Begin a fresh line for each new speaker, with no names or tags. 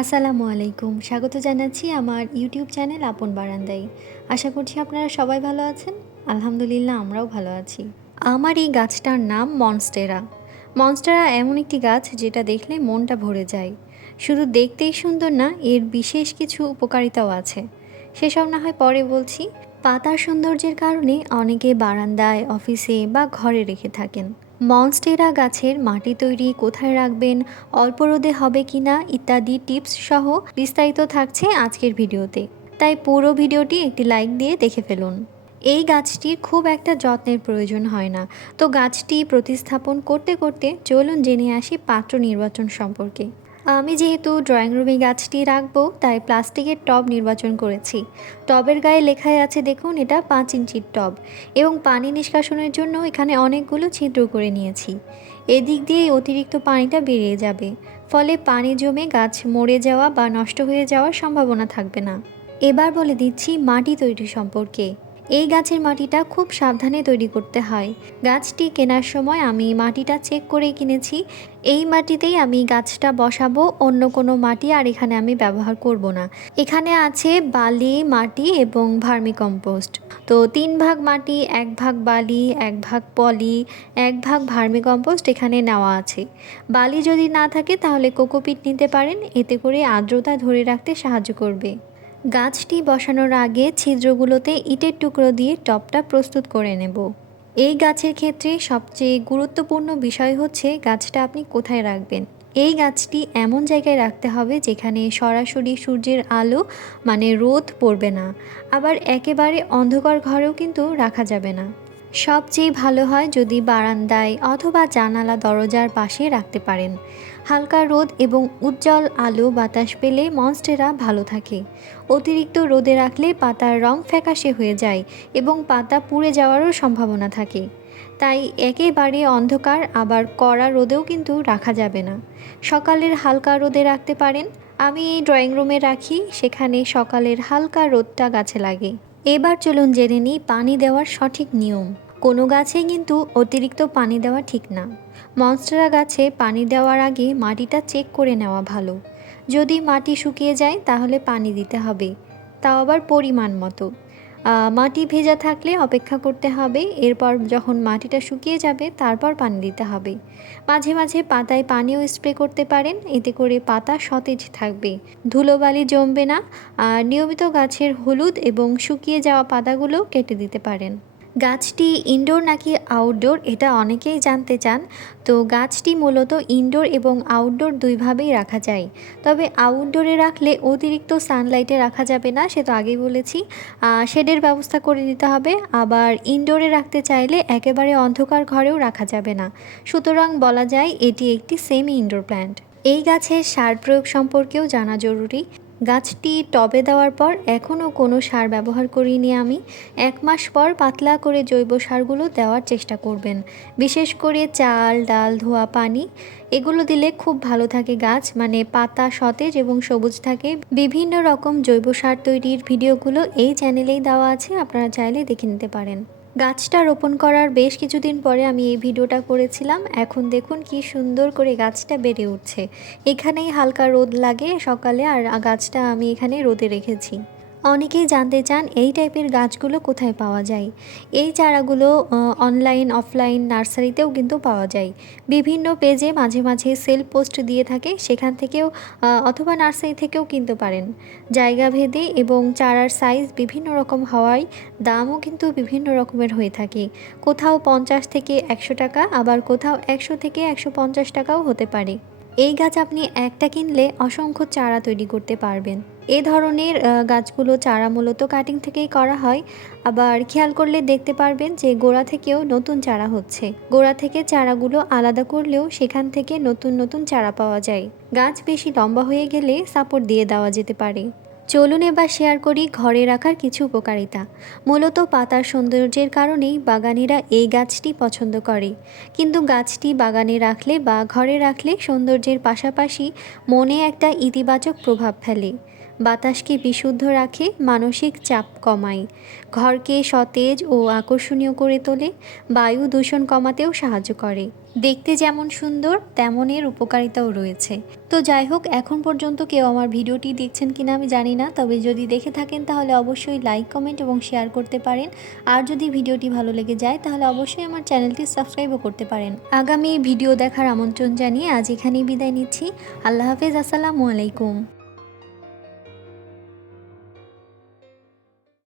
আসসালামু আলাইকুম। স্বাগত জানাচ্ছি আমার ইউটিউব চ্যানেল আপন বারান্দায়। আশা করছি আপনারা সবাই ভালো আছেন। আলহামদুলিল্লাহ, আমরাও ভালো আছি। আমার এই গাছটার নাম মনস্টেরা। মনস্টেরা এমন একটি গাছ যেটা দেখলে মনটা ভরে যায়। শুধু দেখতেই সুন্দর না, এর বিশেষ কিছু উপকারিতাও আছে। সেসব না হয় পরে বলছি, পাতার সৌন্দর্যের কারণে অনেকে বারান্দায়, অফিসে বা ঘরে রেখে থাকেন। মনস্টেরা গাছের মাটি তৈরি কোথায় রাখবেন, অল্প রোদে হবে কি না ইত্যাদি টিপস সহ বিস্তারিত থাকছে আজকের ভিডিওতে। তাই পুরো ভিডিওটি একটি লাইক দিয়ে দেখে ফেলুন। এই গাছটির খুব একটা যত্নের প্রয়োজন হয় না। তো গাছটি প্রতিস্থাপন করতে করতে চলুন জেনে আসি পাত্র নির্বাচন সম্পর্কে। আমি যেহেতু ড্রয়িং রুমে গাছটি রাখব, তাই প্লাস্টিকের টব নির্বাচন করেছি। টবের গায়ে লেখাই আছে, দেখুন, এটা পাঁচ ইঞ্চির টব এবং পানি নিষ্কাশনের জন্য এখানে অনেকগুলো ছিদ্র করে নিয়েছি। এদিক দিয়ে অতিরিক্ত পানিটা বেরিয়ে যাবে, ফলে পানি জমে গাছ মরে যাওয়া বা নষ্ট হয়ে যাওয়ার সম্ভাবনা থাকবে না। এবার বলে দিচ্ছি মাটি তৈরি সম্পর্কে। এই গাছের মাটিটা খুব সাবধানে তৈরি করতে হয়। গাছটি কেনার সময় আমি মাটিটা চেক করে কিনেছি। এই মাটিতেই আমি গাছটা বসাবো, অন্য কোনো মাটি আর এখানে আমি ব্যবহার করব না। এখানে আছে বালি, মাটি এবং ভার্মি কম্পোস্ট তো তিন ভাগ মাটি, এক ভাগ বালি, এক ভাগ পলি, এক ভাগ ভার্মি কম্পোস্ট এখানে নেওয়া আছে। বালি যদি না থাকে তাহলে কোকোপিট নিতে পারেন, এতে করে আর্দ্রতা ধরে রাখতে সাহায্য করবে। গাছটি বসানোর আগে ছিদ্রগুলোতে ইটের টুকরো দিয়ে টপটা প্রস্তুত করে নেব। এই গাছের ক্ষেত্রে সবচেয়ে গুরুত্বপূর্ণ বিষয় হচ্ছে গাছটা আপনি কোথায় রাখবেন। এই গাছটি এমন জায়গায় রাখতে হবে যেখানে সরাসরি সূর্যের আলো মানে রোদ, পড়বে না। আবার একেবারে অন্ধকার ঘরেও কিন্তু রাখা যাবে না। সবচেয়ে ভালো হয় যদি বারান্দায় অথবা জানালা দরজার পাশে রাখতে পারেন। হালকা রোদ এবং উজ্জ্বল আলো বাতাস পেলে মনস্টেরা ভালো থাকে। অতিরিক্ত রোদে রাখলে পাতার রং ফ্যাকাশে হয়ে যায় এবং পাতা পুড়ে যাওয়ারও সম্ভাবনা থাকে। তাই একেবারে অন্ধকার আবার কড়া রোদেও কিন্তু রাখা যাবে না। সকালের হালকা রোদে রাখতে পারেন। আমি এই ড্রয়িং রুমে রাখি, সেখানে সকালের হালকা রোদটা গাছে লাগে। এবার চলুন জেনে নিই পানি দেওয়ার সঠিক নিয়ম। কোনো গাছে কিন্তু অতিরিক্ত পানি দেওয়া ঠিক না। মনস্টেরা গাছে পানি দেওয়ার আগে মাটিটা চেক করে নেওয়া ভালো। যদি মাটি শুকিয়ে যায় তাহলে পানি দিতে হবে। তাও আবার পরিমাণ মতো। মাটি ভেজা থাকলে অপেক্ষা করতে হবে। এরপর যখন মাটিটা শুকিয়ে যাবে তারপর পানি দিতে হবে। মাঝে মাঝে পাতায় পানিও স্প্রে করতে পারেন। এতে করে পাতা সতেজ থাকবে। ধুলোবালি জমবে না। আর নিয়মিত গাছের হলুদ এবং শুকিয়ে যাওয়া পাতাগুলো কেটে দিতে পারেন। গাছটি ইনডোর নাকি আউটডোর এটা অনেকেই জানতে চান। তো গাছটি মূলত ইনডোর এবং আউটডোর দুইভাবেই রাখা যায়। তবে আউটডোরে রাখলে অতিরিক্ত সানলাইটে রাখা যাবে না, সে তো আগেই বলেছি। শেডের ব্যবস্থা করে দিতে হবে। আবার ইনডোরে রাখতে চাইলে একেবারে অন্ধকার ঘরেও রাখা যাবে না। সুতরাং বলা যায় এটি একটি সেমি ইনডোর প্ল্যান্ট। এই গাছের সার প্রয়োগ সম্পর্কেও জানা জরুরি। গাছটি টবে দেওয়ার পর এখনও কোনো সার ব্যবহার করিনি আমি। এক মাস পর পাতলা করে জৈব সারগুলো দেওয়ার চেষ্টা করবেন। বিশেষ করে চাল, ডাল, ধোয়া, পানি, এগুলো দিলে খুব ভালো থাকে গাছ। মানে পাতা সতেজ এবং সবুজ থাকে। বিভিন্ন রকম জৈব সার তৈরির ভিডিওগুলো এই চ্যানেলেই দেওয়া আছে। আপনারা চাইলে দেখে নিতে পারেন। গাছটা রোপণ করার বেশ কিছুদিন পরে আমি এই ভিডিওটা করেছিলাম। এখন দেখুন কি সুন্দর করে গাছটা বেড়ে উঠছে। এখানেই হালকা রোদ লাগে সকালে, আর গাছটা আমি এখানে রোদে রেখেছি। অনেকেই জানতে চান এই টাইপের গাছগুলো কোথায় পাওয়া যায়। এই চারাগুলো অনলাইন অফলাইন নার্সারিতেও কিন্তু পাওয়া যায়। বিভিন্ন পেজে মাঝে মাঝে সেল পোস্ট দিয়ে থাকে, সেখান থেকেও অথবা নার্সারি থেকেও কিনতে পারেন। জায়গা ভেদে এবং চারার সাইজ বিভিন্ন রকম হওয়ায় দামও কিন্তু বিভিন্ন রকমের হয়ে থাকে। কোথাও পঞ্চাশ থেকে একশো টাকা, আবার কোথাও একশো থেকে একশো পঞ্চাশ টাকাও হতে পারে। এই গাছ আপনি একটা কিনলে অসংখ্য চারা তৈরি করতে পারবেন। এ ধরনের গাছগুলো চারা মূলত কাটিং থেকেই করা হয়। আবার খেয়াল করলে দেখতে পারবেন যে গোড়া থেকেও নতুন চারা হচ্ছে। গোড়া থেকে চারাগুলো আলাদা করলেও সেখান থেকে নতুন নতুন চারা পাওয়া যায়। গাছ বেশি লম্বা হয়ে গেলে সাপোর্ট দিয়ে দেওয়া যেতে পারে। চলুন এবার শেয়ার করি ঘরে রাখার কিছু উপকারিতা। মূলত পাতার সৌন্দর্যের কারণেই বাগানিরা এই গাছটি পছন্দ করে। কিন্তু গাছটি বাগানে রাখলে বা ঘরে রাখলে সৌন্দর্যের পাশাপাশি মনে একটা ইতিবাচক প্রভাব ফেলে। বাতাসকে বিশুদ্ধ রাখে, মানসিক চাপ কমায়। ঘরকে সতেজ ও আকর্ষণীয় করে তোলে, বায়ু দূষণ কমাতেও সাহায্য করে। দেখতে যেমন সুন্দর, তেমন এর উপকারিতাও রয়েছে। তো যাই হোক, এখন পর্যন্ত কেউ আমার ভিডিওটি দেখছেন কিনা আমি জানি না, তবে যদি দেখে থাকেন তাহলে অবশ্যই লাইক কমেন্ট এবং শেয়ার করতে পারেন। আর যদি ভিডিওটি ভালো লেগে যায়, তাহলে অবশ্যই আমার চ্যানেলটি সাবস্ক্রাইবও করতে পারেন। আগামী ভিডিও দেখার আমন্ত্রণ জানিয়ে আজ এখানেই বিদায় নিচ্ছি। আল্লাহ হাফেজ, আসসালামু আলাইকুম।